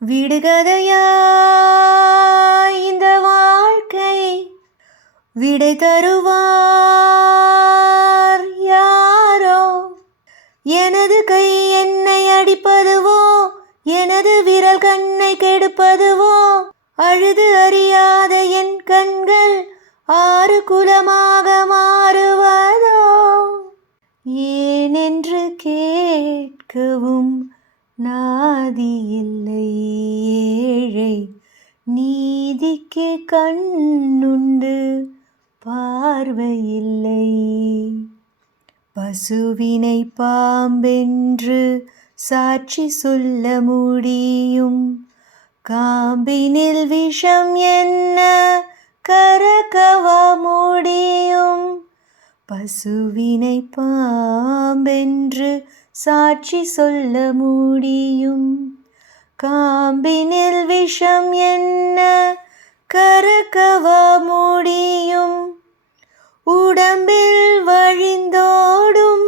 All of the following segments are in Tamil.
விடுகதையா இந்த வாழ்க்கை, விடை தருவார் யாரோ? எனது கை என்னை அடிப்பதுவோ, எனது விரல் கண்ணை கெடுப்பதுவோ? அழுது அறியாத என் கண்கள் ஆறு குலமாக மாறுவதோ? ஏனென்று கேட்கவும் நாதி இல்லை ஏழை, நீதிக்கு கண்ணுண்டு பார்வையில்லை. பசுவினை பாம்பென்று சாட்சி சொல்ல முடியும், காம்பினில் விஷம் என்ன கறக்கவா முடியும்? பசுவினை பாம்பென்று சாட்சி சொல்ல முடியும், காம்பினில் விஷம் என்ன கறக்கவா முடியும்? உடம்பில் வழிந்தோடும்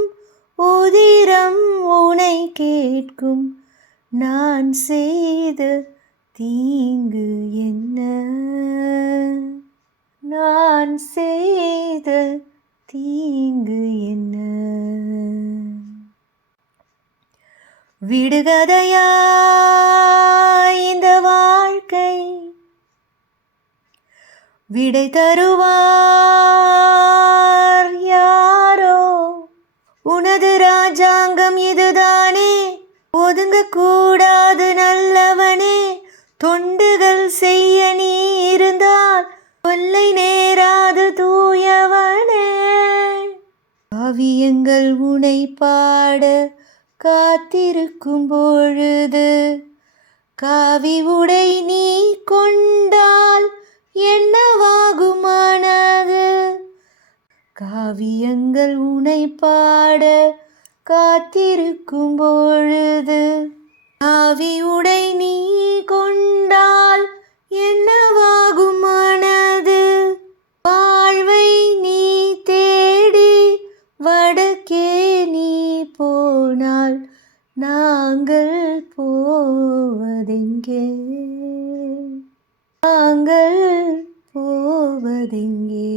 உதிரம் உனை கேட்கும், நான் செய்த தீங்கு என்ன? நான் செய்த தீங்கு என்ன? விடுகதையா இந்த வாழ்க்கை, விடை தருவார் யாரோ? உனது ராஜாங்கம் இதுதானே, ஒதுங்கக்கூடாது நல்லவனே. தொண்டுகள் செய்ய நீ இருந்தால் கொல்லை நேராது தூயவனே. காவியங்கள் உனை பாட காத்திருக்கும் பொழுது, காவி உடை நீ கொண்டால் என்னவாகும் மனது? காவியங்கள் உனை பாட காத்திருக்கும் பொழுது, காவி உடை நீ கொண்டால் என்னவாகும் மனது? வாழ்வை நீ தேடி வடக்கே நீ போனால் நாங்கள் போவதெங்கே? நாங்கள் போவதெங்கே?